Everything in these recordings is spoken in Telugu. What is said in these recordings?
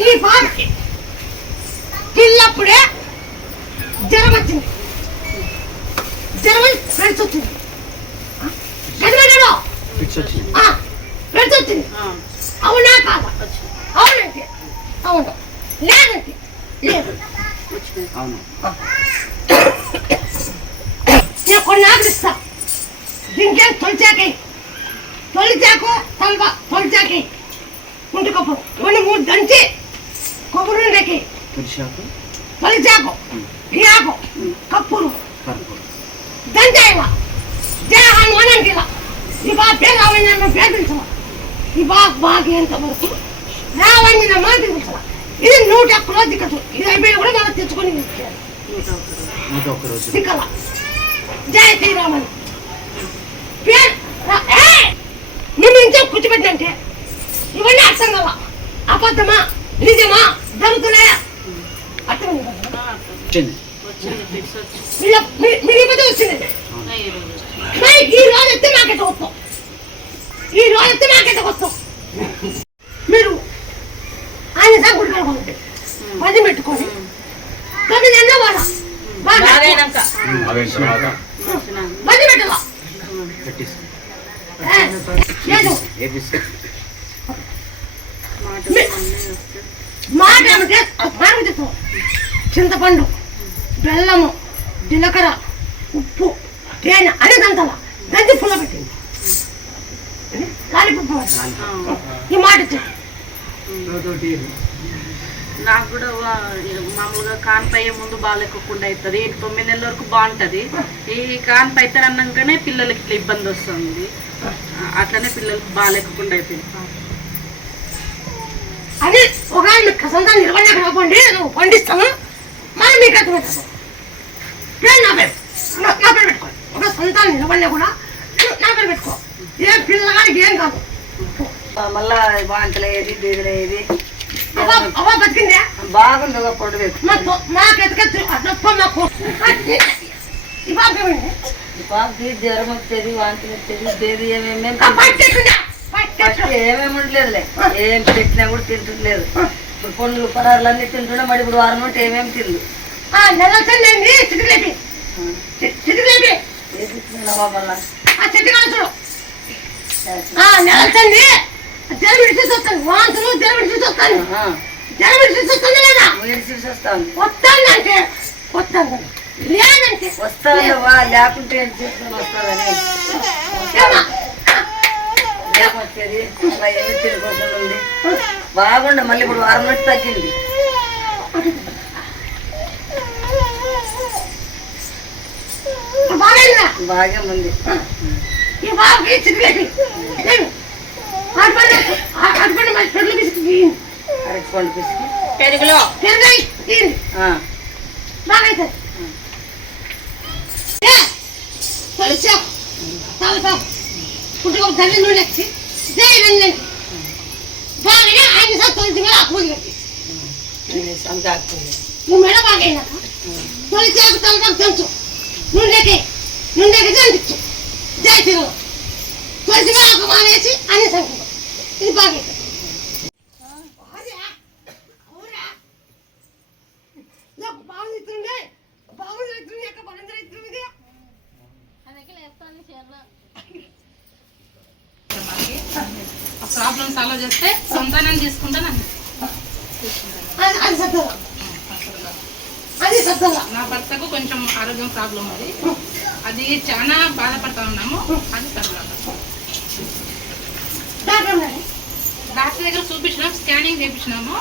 ఈ బాధకి పిల్లప్పుడే జ్వరం వచ్చింది. జ్వరం వచ్చి ఫ్రెండ్స్ వచ్చింది. చదివాడో ఫిక్స్ వచ్చింది. ఫ్రెండ్స్ వచ్చింది. అవునా కాదా? అవునంటే అవును. లేదంటే లేదు. అవును. నేను కొన్ని ఆకులు ఇస్తా. దీనికేం తొలిచాకి? తొలిచాకు తలవ? తొలిచాకి. ఉంటి కప్పు. ఇవన్నీ మూడు దంచి కొబ్బరి ఆకు కప్పురు కర్పూరం దంచాయివా జయ హనుమానానికి ఇలా ఈ బాగా పేరు రావణ్య పేరు తెలుసా ఈ బాగా బాగా ఎంతవరకు రావణ్య మాట తెలుసా ఇది నూట ఒక్క రోజు దిక్కదు ఇది అయిపోయిన కూడా మనం తెచ్చుకొని దిక్కల జయ శ్రీరామన్ పేరు! నిన్ను ఇంట్లో కూర్చోబెట్టంటే ఇవన్నీ అర్థం కావ అబద్ధమా? నిజమా? జరుగుతున్నాయా అర్థం? వచ్చింది మరి ఈ రోజు ఎత్తే మాకెట్ట వస్తాం ఈ రోజు ఎత్తే మాకెట్ట వస్తాం మీరు ఆయన సార్ గుడి కలగండి పని పెట్టుకొని. తొమ్మిది ఎన్నో వాళ్ళ లేదు. ఏపిస్తే మాట అంటే పార్వతి చింతపండు బెల్లము జీలకర్ర ఉప్పు తేనె అనేది గంజి పుల్ల పెట్టింది. లాలిపప్పు ఈ మాట నాకు కూడా వా- మామూలుగా కాన్పయ్యే ముందు బాగాలేకుండా అవుతుంది ఈ తొమ్మిది నెలల వరకు బాగుంటుంది. ఈ కాన్ప అయితే అన్నాకనే పిల్లలకి ఇట్లా ఇబ్బంది వస్తుంది. అట్లనే పిల్లలకు బాగాలేకుండా అవుతుంది అని ఒకవేళ మీకు సంతానం నిలబడినాక రాకండి నువ్వు పండిస్తాను. మరి మీకు అర్థం పెట్టదు పేరు నా పేరు? నా- పేరు పెట్టుకో. ఒక సంతానం నిలబడినా కూడా నా పేరు పెట్టుకో. ఏ పిల్లగానికి ఏం కాదు. మళ్ళా వాంతలేది బీదలేది అవ్వ అవ్వ బతికిందే? బాగుంది ఒక పొడి మా తో- మాకు. ఈ బాబు జ్వరం వచ్చేది వాంతి వచ్చేది బేది ఏమేమి ఏమేమి ఉండలేదులే. ఏం పెట్టినా కూడా తింటుండలేదు. ఇప్పుడు పండ్లు పరారులు అన్ని తింటుండే మరి ఇప్పుడు వారం నుండి ఏమేమి తిందు జలం విడిచి వస్తాను వాంతులు జలం విడిచి వస్తాను జలం విడిచి వస్తుంది లేదా? మెడిసిన్స్ వస్తాను వస్తానంటే వస్తాను. లేదంటే. వస్తాను వా లేకుంటే ఏం వచ్చేది అలా తినుకోకుండా ఉంది? బాగుండే మళ్ళీ ఇప్పుడు వారం నుండి తగ్గింది. బాగైందా బాగా ఉంది. ఈ బాబుకి చిటికలేపి అటుపడి అటుపడి మరి పెళ్ళి బిస్కి అరటి పండు పిసికి పెరుగులో. పెరుగాయి తీయండి ఆ, బాగైతే ఏ తొలిసా తలసా పుట్టుక తల్లి ఎక్కి జై రండి బాగా తొలిసి తినేసి అంతా ఆకుకూరలు. నువ్వు మెడ బాగైనాక తొలిసాకు తలసాకు తెలుసు నూనెకి నూనెకి అందించు జై తిరుగు తొలిసి మీద ఒక మానేసి అన్ని సంఖ్య ఇది బాగుంది బాగుంది పడింది ఇస్తుంది ఆ ప్రాబ్లం సాల్వ్ చేస్తే సంతానం తీసుకుంటాను అది అది అది నా భర్తకు కొంచెం ఆరోగ్యం ప్రాబ్లం ఉంది అది చాలా బాధపడతా ఉన్నాము. అది తర్వాత. డాక్టర్ దగ్గర చూపించినాం స్కానింగ్ చేయించినాము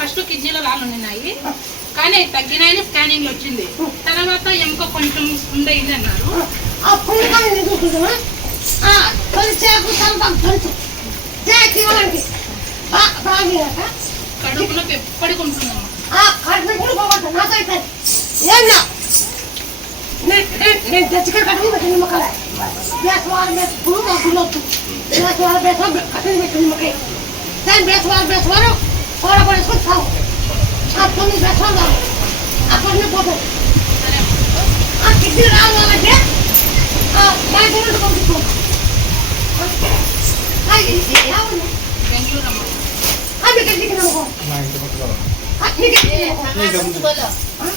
ఫస్ట్ కిడ్నీలో రాళ్ళు ఉన్నాయి. కానీ అవి తగ్గినాయని స్కానింగ్లో వచ్చింది. తర్వాత ఎముక కొంచెం ఉండయింది అన్నారు. ఆ పుణ్యకాన్ని నేను చూసుకుంటున్నా ఆ తొలిసేపు తలపాకు తొలుచు జాతి వాళ్ళకి బాగినాక కడుపులో ఎప్పటికి ఉంటున్నాము ఆ కడుపు కూడా పోగొట్టు నాతో అయితే ఏం నా నేను తెచ్చుకొని కట్టుకుని పెట్టిన నిమ్మకాయ బేస వాళ్ళ బేస పువ్వు మా గుళ్ళొద్దు బేస వాళ్ళ బేస కట్టుకుని పెట్టిన నిమ్మకాయ దాని బేస వాళ్ళ బేస వారు కూర పడేసుకొని సాగు ఆ తొమ్మిది బేస వాళ్ళు తాగు. అక్కడనే పోతాయి ఆ కిడ్నీ రావాలంటే ఆ బయట నుండి పంపించుకోండి ఆ, ఇది- ఇది ఎలా ఉంది? బెంగళూరు అమ్మ ఆ అందుకే దిగినాము అందుకే దిగినాము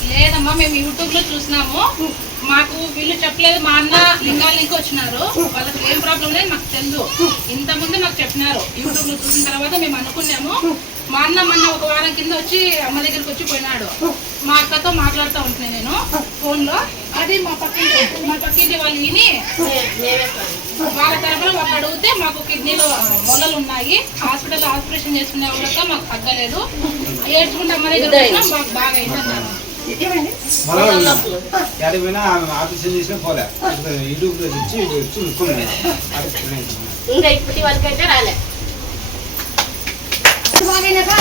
లేదమ్మా మేము యూట్యూబ్లో చూసినాము. మాకు వీళ్ళు చెప్పలేదు మా అన్న లింగాల నుంచి వచ్చినారు. వాళ్ళకి ఏం ప్రాబ్లం లేదు మాకు తెలుసు. ఇంత ముందు మాకు చెప్పినారు. యూట్యూబ్లో చూసిన తర్వాత మేము అనుకున్నాము. మా అన్న మొన్న ఒక వారం కింద వచ్చి అమ్మ దగ్గరికి వచ్చి పోయినాడు. మా అక్కతో మాట్లాడుతూ ఉంటున్నాను నేను ఫోన్లో. అది మా పక్కింటి మా పక్కింటి వాళ్ళు విని వాళ్ళ తరఫున వాళ్ళు అడిగితే మాకు కిడ్నీలో మొలలు ఉన్నాయి. హాస్పిటల్ ఆపరేషన్ చేసుకునే వాళ్ళక మాకు తగ్గలేదు. ఏడ్చుకుంటే అమ్మ దగ్గర మాకు బాగా అయిందన్నారు ఏమండి ఎక్కడికి పోయినా ఆఫీస్ చేసినా పోలే. యూట్యూబ్లో వచ్చి వచ్చి ముక్కున్నాడు ఇంకా ఇప్పటి వరకు అయితే రాలే. బాగైనాక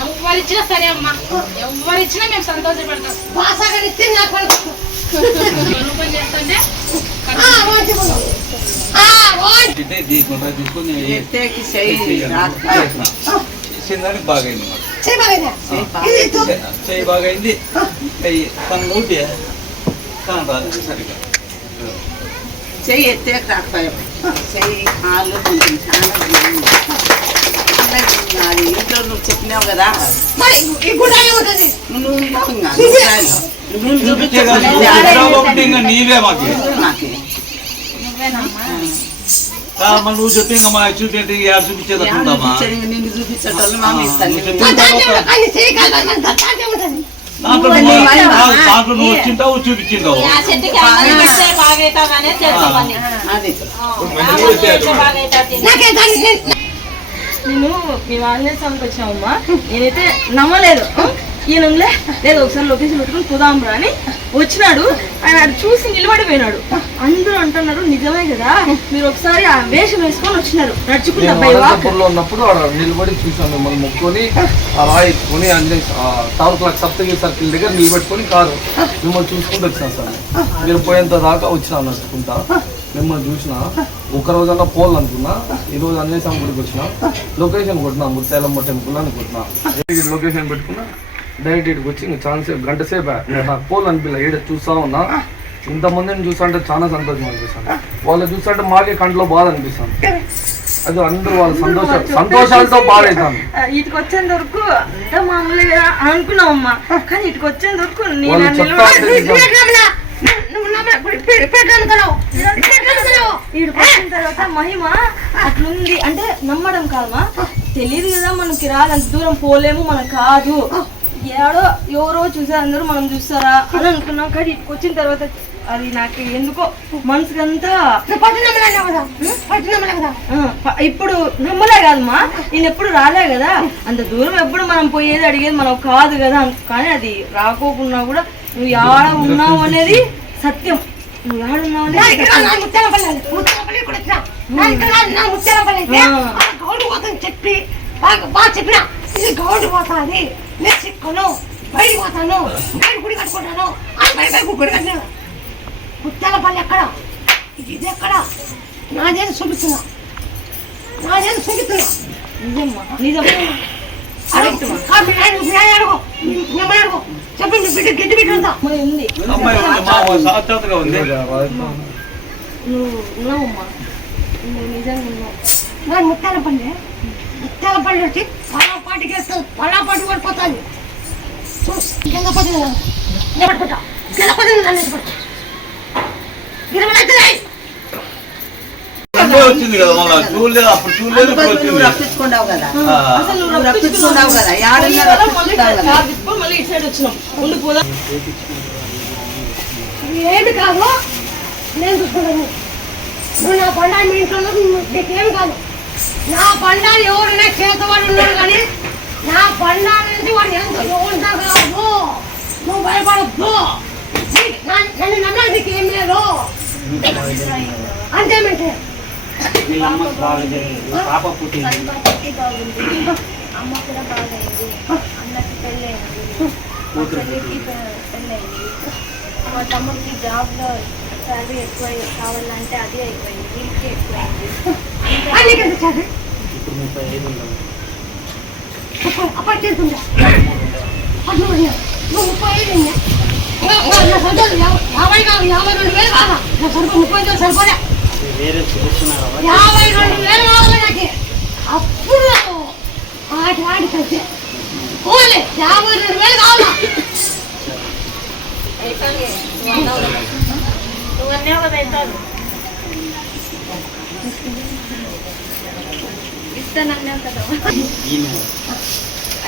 ఎవరిచ్చినా సరే అమ్మా. ఎవరిచ్చినా మేము సంతోషపడతాం. వాసగా ఎత్తేకి చెయ్యి రాకపోయినా. చేసిందానికి బాగైంది చెయ్యి చేయి బాగైంది తన తన రాదు సరిగా చెయ్యి ఎత్తే రాకపోయాం. చెయ్యి కాళ్ళు కొంచెం చాలా అది ఇంట్లో నువ్వు చెప్పినావు కదా మరి ఈ గుడ్డ ఏముంటది? నువ్వు ఉన్నావు ఇంకా, నువ్వు రాదు. నువ్వు చూపించే కాదు, చూపించు. చూపించావు కాబట్టి ఇంకా నీవే మాకు నాకు ఆ, మరి నువ్వు చెప్తే ఇంకా మా చూపించి యాడ్ చూపించేది అనుకుంటామా నిన్ను చూపించేటోళ్ళు మా మీ తల్లి చెప్పిన దాంట్లో తర్వాత ఏముంటది? కానీ చెయ్యి కాదు, మరి దాంట్లో ఏముంటది? దాంట్లో నువ్వు నువ్వు- అన్నీ ఆ, దాంట్లో నువ్వు వచ్చింటావు చూపించింటావు ఆ చెట్టుకి అన్నం పెడితే బాగైతామనే చేస్తామని అది బాగైతుంది నాకే దాన్ని నేను- మీ వాళ్ళే చంపొచ్చామమ్మా నేనైతే నమ్మలేదు. ఈయనలే లేదు ఒకసారి లొకేషన్ పెట్టుకుని పోదాం రా అని వచ్చినాడు. ఆయన అటు చూసి నిలబడిపోయినాడు. అందరూ అంటున్నారు నిజమే కదా? మీరు ఒకసారి ఆ వేషం వేసుకొని వచ్చినారు. నడుచుకుంటా మేము బై వాక్. అనంతపురంలో ఉన్నప్పుడు ఆడ నిలబడి చూసాం మిమ్మల్ని మొక్కుకొని ఆ రాయి ఎత్తుకొని Anjaneya tower clock Saptagiri circle దగ్గర నిలబెట్టుకొని కారు. మిమ్మల్ని చూసుకుంటూ వచ్చినా సార్. మీరు పోయేంత దాకా వచ్చినా నడుచుకుంటా. మిమ్మల్ని చూసిన ఒక రోజన్నా పోల్ అనుకున్నా ఈ రోజు స్వామి గుడికి వచ్చిన లొకేషన్ కొట్టినా ముత్యాలమ్మ టెంపుల్ అని కొట్టినా. లొకేషన్ పెట్టుకున్నా డైరెక్ట్ ఇక్కడికి వచ్చి ఇంకా ఛాన్స్ గంట సేపు నాకు పోల్ అనిపించలే ఈడ చూస్తా ఉన్నా. ఇంతమందిని చూస్తుంటే చాలా సంతోషం అనిపిస్తుంది. వాళ్ళు చూస్తుంటే మాకే కంట్లో బాధ అనిపిస్తుంది. అది అందరూ వాళ్ళ సంతోష సంతోషాలతో బాధ అవుతాను ఆ, ఇటుకు వచ్చేంత వరకు అంతా అనుకున్నామమ్మా కానీ ఇటుకు వచ్చేంత వరకు నేను తర్వాత మహిమ అట్లుంది. అంటే నమ్మడం కాదమ్మా. తెలియదు కదా మనకి రాదు. అంత దూరం పోలేము మనకు కాదు ఏడో ఎవరో చూసారు అందరూ మనం చూస్తారా అని అనుకున్నాం. కానీ ఇక్కడికి వచ్చిన తర్వాత అది నాకు ఎందుకో మనసుకంతా ఇప్పుడు నమ్మలే కాదమ్మా. నేను ఎప్పుడు రాలే కదా. అంత దూరం ఎప్పుడు మనం పోయేది అడిగేది మనం కాదు కదా. కానీ అది రాకోకున్నా కూడా నువ్వు ఆడ ఉన్నావు అనేది సత్యం. నువ్వు ఆడున్నావు గౌడు పోతాను చెప్పి బాగా చెప్పిన. ఇది గౌడు పోతాది నేను చిక్కును బయటికి పోతాను. బయట గుడి కట్టుకుంటాను. అని బయట బయట గుడి కట్టినాను ముత్యాలపల్లి ఎక్కడ? ఇది ఎక్కడ? నాదేది చూపిస్తున్నా నాదేది చూపిస్తున్నా నిజమ్మా. నిజం అడుగు ఆ మీ ఆయన మీ ఆయన అడుగు. మీ మీ అమ్మాయి అడుగు. చెప్పండి మీ బిడ్డ గడ్డి బిడ్డ ఉందా? మరి ఉంది. అమ్మాయి ఉంది మా సాక్షాత్గా ఉంది. నువ్వు ఉన్నావమ్మా. నువ్వు నిజంగా ఉన్నావు. నా ముత్యాలపల్లి ముత్యాలపల్లి వచ్చి పలాపాటికి వేస్తుంది పలాపాటి పడిపోతుంది చూసి కింద పడింది రెండే వచ్చింది కదా మళ్ళా. చూడలేదు అప్పుడు చూడలేదు ఇప్పుడు నువ్వు వచ్చింది. రప్పించుకున్నావు కదా. ఆ. అసలు నువ్వు రప్పించుకున్నావు కదా. యాడన్నా మళ్ళీ రప్పించుకున్నావు కదా. కార్ తిప్పుకొని మళ్ళీ ఇటు సైడ్ వచ్చినాం. పోదాం. ఏమి కాదు? నేను చూసుకుంటాను. నువ్వు నా పండా మీ ఇంట్లో నీకేం కాదు. నా పండా ఎవరైనా చేతవాడు ఉన్నాడు కానీ నా పండా వాడు ఎంత ఎవరుంటా కాదు. నువ్వు భయపడద్దు. నన్ను నమ్మడానికి నీకు ఏం లేదు అంతేమంటే వీళ్ళమ్మ బాగా జరిగింది పాప పుట్టింది అమ్మ కూడా బాగైంది. అన్నకి పెళ్ళైంది మా పెళ్ళైంది మా తమ్ముడికి జాబ్లో శాలరీ ఎక్కువ కావాలంటే అది అయిపోయింది వీళ్ళకి ఎక్కువైంది ఇప్పుడు ముప్పై ఐదు అప్పుడు చేస్తుందా ముప్పై ఐదు యాభై కాదు యాభై రెండు వేలు కాదా నా ముప్పై ఐదు సరిపోలే వేరే యాభై రెండు వేలు నాకు అప్పుడు ఆటి వాడికి వచ్చే ఓలే యాభై రెండు వేలు కావాలా?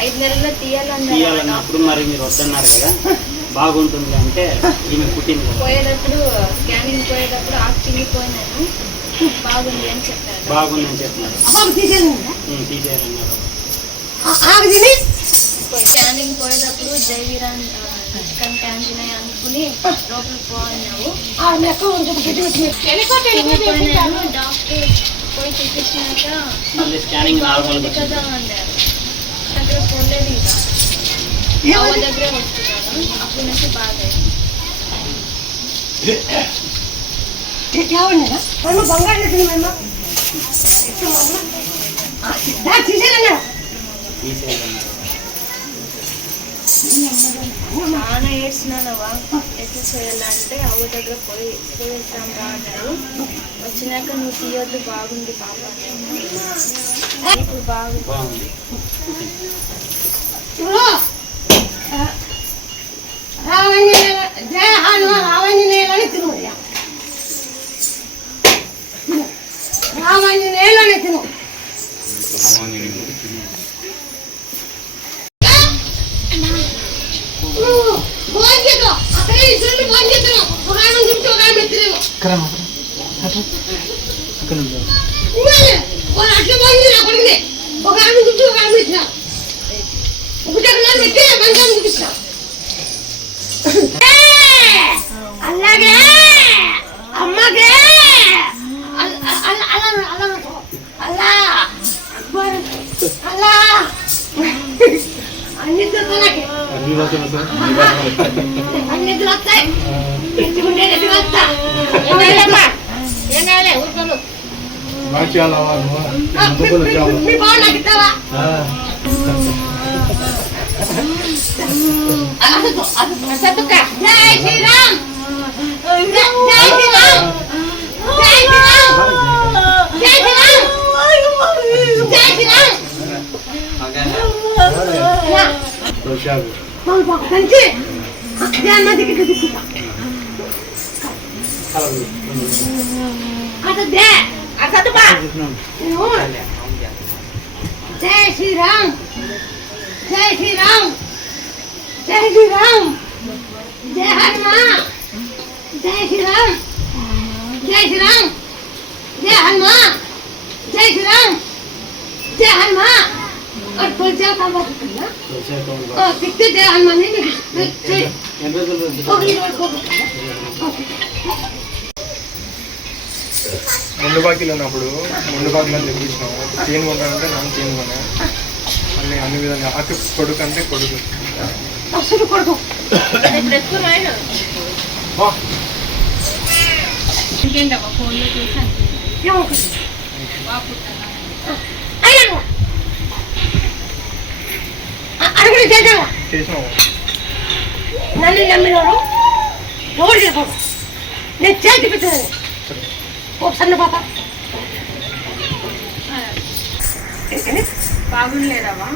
ఐదు నెలల్లో తీయాలన్నా తీయాలన్నప్పుడు మరి మీరు వద్దన్నారు కదా. బాగుంటుంది అంటే ఈమె పుట్టింది పోయేటప్పుడు స్కానింగ్ పోయేటప్పుడు ఆకు చినిగిపోయినాను. బాగుంది అని చెప్పారు. అబ్బాబు తీసేయండి ఉమ్, తీసేయాలన్నారు స్కానింగ్ పోయేటప్పుడు జైవీరాన్ అనుకుని లోపలికి పోయినావు. డాక్టర్ పోయి చూపించినాక మళ్ళీ స్కానింగ్ నార్మల్ బాగుంది కదా అన్నారు. దగ్గర పోలేదు ఇంకా. వస్తున్నాను అప్పటి నుంచి బాగా నాన్న ఏడ్చినానవా ఎట్లా చేయాలంటే అవ్వ దగ్గర పోయి రా అన్నారు వచ్చినాక నువ్వు తీయొద్దు బాగుంది పాప. ఇప్పుడు బాగుంది బాగుంది ఇప్పుడు రావంజనేయ జయ హనుమ రావంజనేయులని తిరుమల రావంజనేయులని తిను బాధ్యత అక్కడ ఇద్దరు బాధ్యత ఒక ఆయన గురించి ఒక ఆయన ఎత్తులేము వాళ్ళు అట్లా బాగుంది నా కొడుకునే ఒక ఆయన Martial Ah. Kalau. Kata deh. જય શ્રી રામ જય શ્રી રામ જય શ્રી રામ જય હનુમાન જય શ્રી રામ જય શ્રી રામ જય હનુમાન જય શ્રી રામ जय हनुमान और बोल जाओ का बात करना और कितने जय हनुमान नहीं मिले ओके ముందు బాకీలు ఉన్నప్పుడు ముందు బాకీలు అని తెప్పించినాము చైన్ కొన్నానంటే నాన్న చైన్ కొన్నా అన్ని అన్ని విధంగా అక్క కొడుకు అంటే కొడుకు. అసలు కొడుకు. ఇప్పుడు ఎక్కువ రాయను? వా, ఇంకేంటమ్మా ఫోన్లో చూసాను. ఏమొకటి బాగా పుట్టాను? అయ్యాను అడుగులు చేద్దామా చేసినాము నన్ను నమ్మినోడు ఎవరు నేను చేతి పెట్టాను ఓ సన్న పాప ఏంటండి? బాగుండలేదవా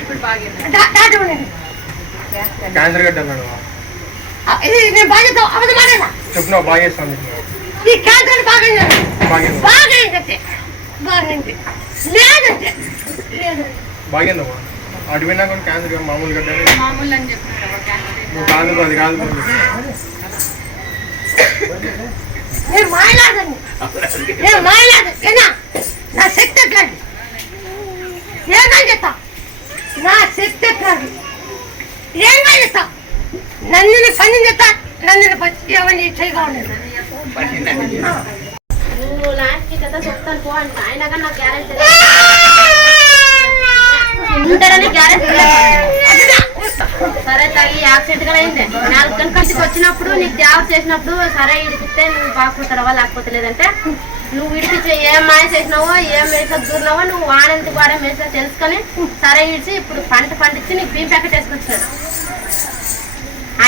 ఇప్పుడు బాగా దా- దాటి ఉండండి. క్యాన్సర్ గడ్డ అన్నాడు ఆ, ఇది నేను మాడేనా చెప్పినావు బాగా చేస్తాను చెప్పినావు ఈ క్యాన్సర్ బాగా బాగా బాగా అయిందంటే బాగా అయింది లేదంటే. లేదు బాగేందమ్మా. అటు పోయినా కూడా క్యాన్సర్ మామూలు గడ్డ మామూలు అని చెప్పినారవా క్యాన్సర్? నువ్వు కాదు అది కాదు. నేను మాయలాదండి నేను మాయలాదు ఏనా? నా శక్తి ఎట్లాంటి ఏమని చెప్తా నా శక్తి ఎట్లాంటి ఏమని చెప్తా నన్ను పని చెప్తా నన్ను పని ఎవరిని చేయగా ఉండదు నువ్వు లాస్ట్కి కదా చెప్తాను పో అంటే. ఆయన కానీ నాకు గ్యారెంటీ ఉంటారని గ్యారెంటీ సరే తల్లి యాక్సిడెంట్గా అయింది. నాలుగు గంటల కంటికి వచ్చినప్పుడు నీకు జాబ్ చేసినప్పుడు సరే ఇడిపిస్తే నువ్వు బాగుంటారవా లేకపోతే లేదంటే నువ్వు ఇడిపించి ఏం మాయ చేసినావో ఏం వేసా దూరినావో నువ్వు వాడెందుకు వాడే వేసా తెలుసుకొని సరే ఇడిచి ఇప్పుడు పంట పండించి నీకు బీమ్ ప్యాకెట్ వేసుకొచ్చినాడు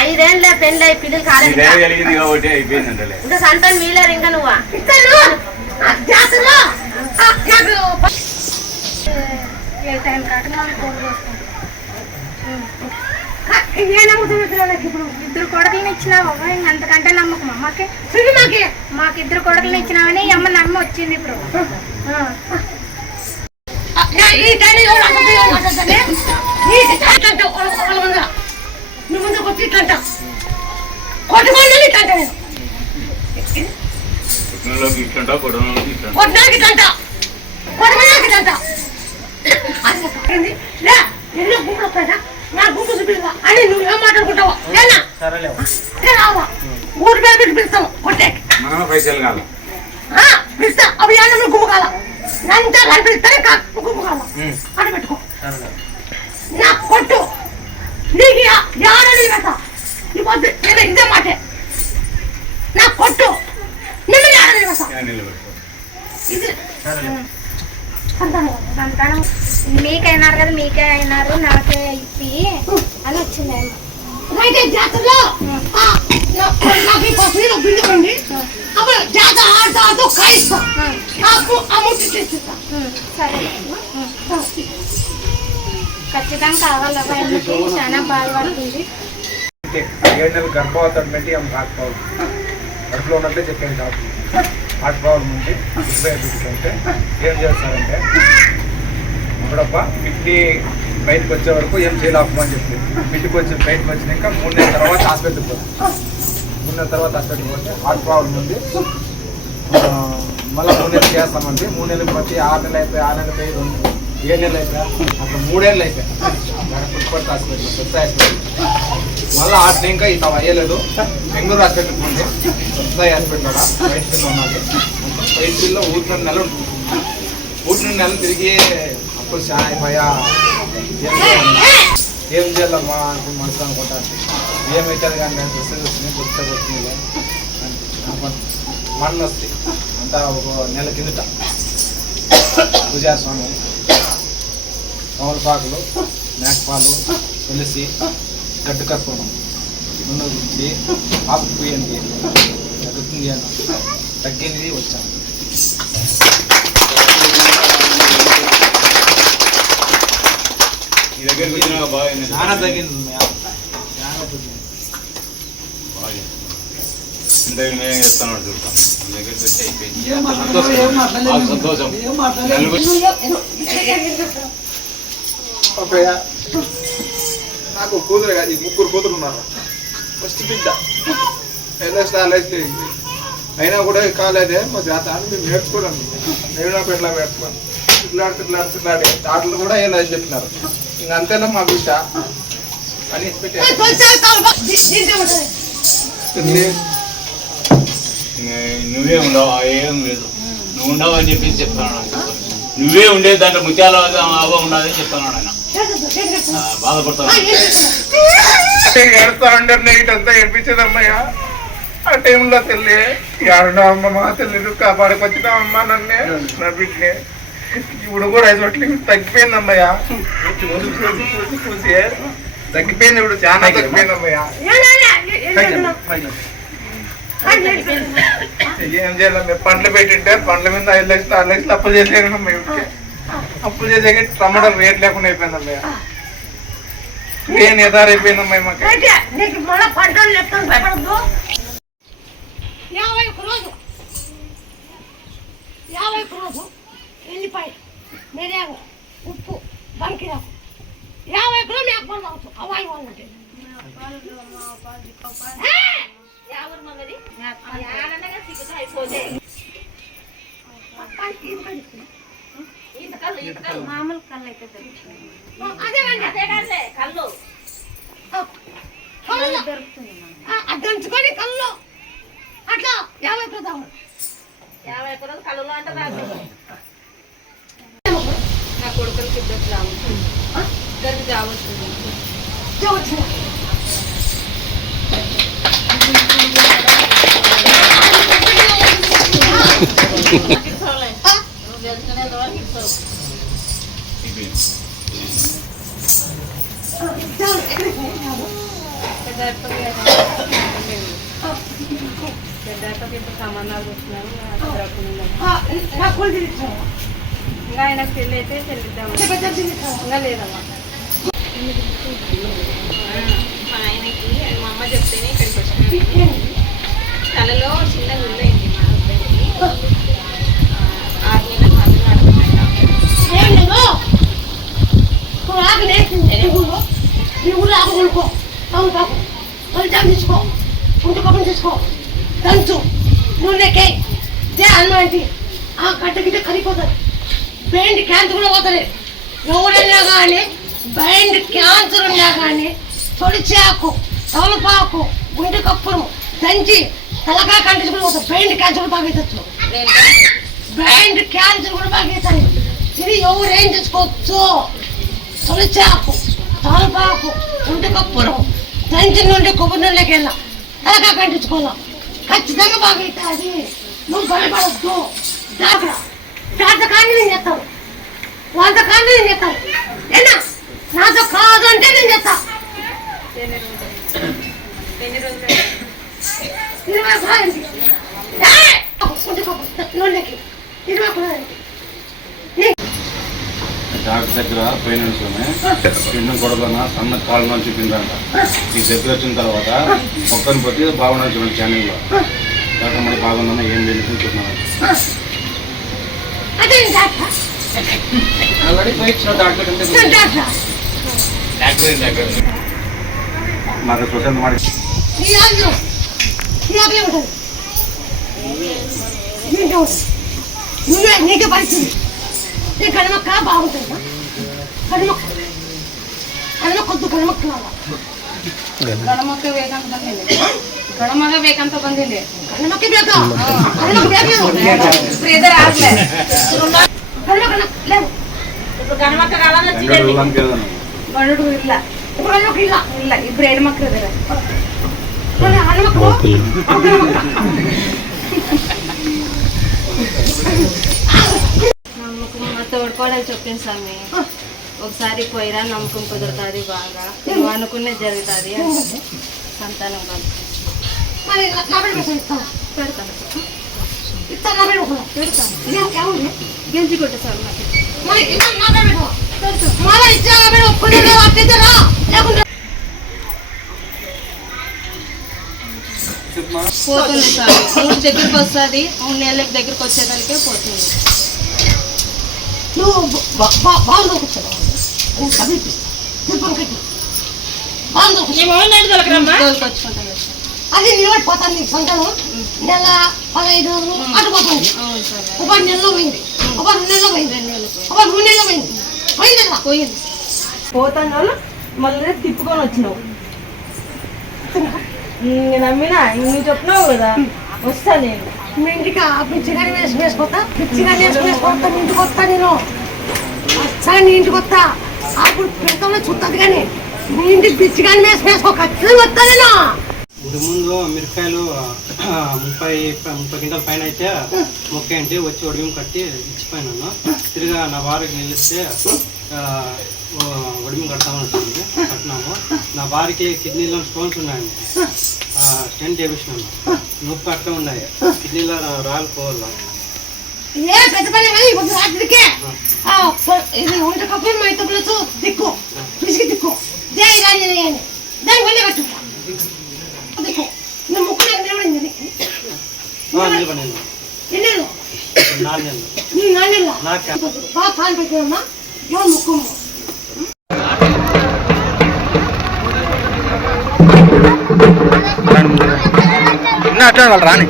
ఐదేళ్ళే పెళ్ళి అయి పిల్లలు కాలేదు ఇంకా. సంతానం మీలేరు ఇంకా నువ్వా? టైం కాక మనం కోడి కోసుకుంటాం ఏ నమ్ముతుంది ఇప్పుడు ఇద్దరు కొడుకులను ఇచ్చినావా అంతకంటే నమ్మకం అమ్మకి సినిమాకి మాకు ఇద్దరు కొడుకులను ఇచ్చినావని అమ్మ నమ్మి వచ్చింది ఇప్పుడు ఆ. ఈ టైం ఎవరు అబద్ధం ఎవరు మాట్లాడతానే? ఈ టైం అంటావు, వాళ్ళ- వాళ్ళ ముందర. నీ ముందుకు వచ్చి ఇట్లా అంటావు. కొట్టుకోండి. ఇట్లుంటా ఇట్లుంటా కొట్టడానికి ఇట్లా అంటా. కొట్టుకోవడానికి అని నువ్వు మాట్లాడుకుంటావా? రావా. ఊరి పేరు పెట్టి పిలుస్తాను. కొట్టేకి పైసలు కాదు ఆ, పిలుస్తా. అవి నువ్వు గుమ్మ కాల నంతా కనిపిస్తానే గుమ్మ కాల అని పెట్టుకో. నా కొట్టు. నీకు యాడని పెడతా నీ పొద్దు నేను ఇదే మాటే. నా కొట్టు. నిన్ను యాడని పెడతా ఇది సంతానం సంతానం మీకే అయినారు కదా మీకే అయినారు నాకే ఇప్పి అని వచ్చింది అయితే జాతరలో? నాకు పసుపు నీళ్ళు పిండుకోండి అప్పుడు జాతర అప్పుడు తెచ్చిస్తా. సరే. ఖచ్చితంగా కావాలి చాలా బాధపడుతుంది. ఏడు నెలలు గర్భవతం పెట్టి ఆమె ప్రాబ్లం కడుపులో ఉన్నట్టే చెప్పాను డాక్టర్ హార్ట్ ప్రాబ్లం ఉంది ఇప్పుడే అంటే ఏం చేస్తారంటే ఇప్పుడప్ప కిడ్నీ బయటకు వచ్చే వరకు ఏం చేయలేకపోమని చెప్పి ఇంటికి వచ్చి బయటకు వచ్చినాక మూడు నెలల తర్వాత హాస్పిటల్కి పోతాం. మూడు నెలల తర్వాత హాస్పిటల్కి పోతే హార్ట్ ప్రాబ్లం ఉంది మళ్ళీ మూడు నెలలు చేస్తామంటే మూడు నెలలు బట్టి ఆరు నెలలు అయిపోయి ఆరు నెలలు పోయి రెండు ఏడు నెలలు అయిపోయా మూడేళ్ళు అయిపోయాయి అక్కడ హాస్పిటల్ పెద్ద హాస్పిటల్. మళ్ళీ ఆటలు ఇంకా ఇట్లా అయ్యలేదు. బెంగళూరు హాస్పిటల్ ఉంది పెద్ద హాస్పిటల్ వైట్ ఫీల్డ్ ఉన్నది వైట్ ఫీల్డ్లో ఊరిన నెల ఉంటుంది. ఊరి తిరిగి అప్పుడు చాలా ఏం చేయాలమ్మా? అంటే మనసు ఏమవుతుంది కానీ నేను మెసేజ్ గుర్తు వస్తుంది వస్తాయి అంతా ఒక నెల కిందట. పూజారి స్వామి తమలపాకులు మేకపాలు తులసి గడ్డు కర్పూరం నూనె రుచి ఆకు పూయండి తగ్గుతుంది అన్న తగ్గింది వచ్చాను. చాలా తగ్గింది చాలా తగ్గింది. ఇంత నేను చేస్తాను చూస్తాను మీ దగ్గరికి వచ్చి అయిపోయింది. సంతోషం. సంతోషం అబ్బయ్య నాకు కూతురు కాదు ముగ్గురు కూతురు ఉన్నారు. ఫస్ట్ బిడ్డ. ఎల్ఎస్ ఆలోచన అయినా కూడా కాలేదే మా చేత అని మేము నేర్చుకోలేము నేను నాకు ఎట్లా నేర్చుకోను ఇట్లాడితే ఇట్లాడితే ఇట్లాడి ఆటలు కూడా ఏం అని చెప్పినారు. ఇంక అంతేనా మా బిడ్డ? అని ఉంటుంది. నువ్వే ఉండవు? ఏం లేదు. నువ్వు ఉండవు అని చెప్పేసి చెప్తాను. నువ్వే ఉండేది దాంట్లో ముత్యాల అవ్వ ఉండదని చెప్తాను ఆయన. ఏడుస్తా ఉంటారు నైట్ అంతా ఏడిపించేదమ్మయ్య ఆ టైంలో తెల్లి ఏడన్నా అమ్మ మా తెల్లి కాపాడుకొచ్చినావమ్మా నన్నే నా బిడ్డని ఇప్పుడు కూడా ఐదు రొట్లు తగ్గిపోయిందమ్మయ్య చూసి చూసి చూసి చూసి తగ్గిపోయింది ఇప్పుడు చాలా తగ్గిపోయిందమ్మయ్య ఏం చేయాలి పండ్లు పెట్టింటే పండ్ల మీద ఐదు లక్షలు ఆరు లక్షలు అప్పు చేసేయమ్మయ్య ఇప్పుడు అప్పు చేసే టమాటా రేట్ లేకుండా నేను మాకు. అయితే నీకు మళ్ళా పంటలు చెప్తాను భయపడద్దు. యాభై ఒక్క రోజు. యాభై ఒక్క రోజు ఎల్లిపాయ మిరియాలు ఉప్పు బంకిరాకు యాభై ఒక్క రోజు మేక పళ్ళు అవుతావు అవాయి వాళ్ళంటే మామూలు కళ్ళు అయితే దొరుకుతుంది కళ్ళు దొరుకుతుంది అడ్డంచుకొని కళ్ళు అట్లా యాభై ఒక్క యాభై ఒక్క అంటే రాదు నా కొడుకులకి ఇద్దరు రావచ్చు ఇద్దరికి జాబ్ వస్తుంది వచ్చిన ఇంకా ఆయనకు పెళ్ళి అయితే చెల్లిద్దాము ఇంకా లేదమ్మా మా ఆయనకి మా అమ్మ చెప్తేనే ఇక్కడికి తలలో చిన్న గుళ్ళైంది మా హస్బెండ్కి ఆరు నెలలు మందు నడుపుతున్నాడు ఆకు లేచింది. నీ ఊళ్ళో నీ ఊళ్ళో ఆకు కొనుక్కో అవును పాకు ఫలితం తీసుకో ఉంటు కప్పులు తీసుకో దంచు నూనెకే దే అన్నమాట ఆ గడ్డ గిడ్డ కరిగిపోతుంది బ్రెయిన్ క్యాన్సర్ కూడా పోతుంది ఎవరైనా కానీ బ్రెయిన్ క్యాన్సర్ ఉన్నా కానీ తొలిచి ఆకు తమలపాకు గుండె కప్పును దంచి తలకాయ కంటించుకుని పోతుంది బ్రెయిన్ క్యాన్సర్ కూడా బాగా బ్రెయిన్ క్యాన్సర్ కూడా బాగా ఇది ఎవరేం చేసుకోవచ్చు తొలిచాకు తలపాకు గుండె కప్పురం దంచి నుండి కొబ్బరి నుండికి వెళ్ళా. అలాగా కంటించుకోవాలా ఖచ్చితంగా బాగా అవుతుంది నువ్వు భయపడద్దు. జాగ్రత్త. డాక్టర్ కానీ నేను చెప్తాను వాళ్ళ కానీ నేను చెప్తాను ఏనా? నాతో కాదు అంటే నేను చెప్తా ఇరవై ఇరవై డాక్టర్ దగ్గర పోయినమే పిండం కొడదన సన్న కాలంలో చూపిందంట ఈ దగ్గర వచ్చిన తర్వాత మొక్కని పోతే బాగున్నది చూడండి ఛానల్లో డాక్టర్ మరి బాగుందన్న ఏం తెలియదు చూస్తున్నాను ఉంటుంది దీంట్లో ఉంటుంది నువ్వే నీకే పరిస్థితి. ಗಣಮಕ್ಕ ಬಾವುದಲ್ಲ ಗಣಮಕ್ಕ ಗಣಮಕ್ಕದ್ದು ಗಣಮಕ್ಕ ಗಣಮಕ್ಕ ಬೇಕಂತ ಬಂದಿಲ್ಲ ಗಣಮಗ ಬೇಕಂತ ಬಂದಿಲ್ಲ ಗಣಮಕ್ಕೆ ಬೇಕು ಪ್ರೇದರ್ ಆಗ್ಲೇ ಗಣಮಕ್ಕ ಗಣಡು ಇಲ್ಲ ಗಣಮಕ್ಕ ಇಲ್ಲ ಇಲ್ಲ ಇಬ್ರು ಹೆಣ್ಣು ಮಕ್ಕಳು ಇದಾರೆ ಹಣ್ಣು ಮಕ್ಕಳು తోడుకోవడానికి చెప్పింది స్వామి. ఒకసారి పోయిరా నమ్మకం కుదురుతుంది బాగా. నువ్వు అనుకునే జరుగుతుంది అంటే సంతానం పెడతాను. పెడతాను. గెలిచి కొట్టు సార్ పోతుంది సార్. మూడు దగ్గరికి వస్తుంది. మూడు నెలలకి దగ్గరికి వచ్చేదానికే పోతుంది. నువ్వు బా- బా- బాగుంది కూర్చో నేను చదివిపిస్తా దీపం కట్టి తోలుకొచ్చుకుంటాను సార్ అది నిలబడిపోతాను నీకు సంతానం నెల పదహైదు రోజులు అటు పోతుంది అవును సార్. ఒక నెలలో పోయింది. ఒక రెండు నెలలో పోయింది. ఒక మూడు నెలలో పోయింది. పోయింది కదా? పోయింది. పోతాను వాళ్ళు. మళ్ళీ తిప్పుకొని వచ్చినావు. నేను నమ్మినా? నువ్వు చెప్పినావు కదా. వస్తా నేను. మీ ఇంటికి ఆ పిచ్చిగాని వేసి వేసుకొస్తా పిచ్చిగాని వేసి వేసుకొస్తా ఇంటికి వస్తా నేను వచ్చా నీ ఇంటికి వస్తా అప్పుడు పెడతాలో చూస్తుంది కానీ మీ ఇంటికి పిచ్చిగానే వేసి వేసుకో ఖచ్చితంగా వస్తా నేను ఇంత ముందు మిరపకాయలు ముప్పై ముప్పై క్వింటల్ పైన అయితే మొక్క వచ్చి ఒడియం కట్టి ఇచ్చిపోయినాను. తిరిగా నా వారికి నిలిస్తే ఒడియం కడతామని కట్టినాము. నా భార్యకి కిడ్నీలో స్టోన్స్ ఉన్నాయండి. ఆ, స్టెంట్ చేపించినాను నొప్పి అట్లా ఉన్నాయి. కిడ్నీలో రాలిపోవాలి? ఏ పెద్ద పని రాత్రికి. ప- ఇది మా దిక్కు. దిక్కు. దాని కట్టు. దిక్కు నేను ముక్కు నాకు నిలబడింది నిలబడినాను ఎన్నేళ్ళు? నాలుగు నెలలు. నీ నాన్నెళ్ళ నాకు? బాగా పాలు పెట్టినమ్మా ఎవరు ముక్కు అట్లా రాని.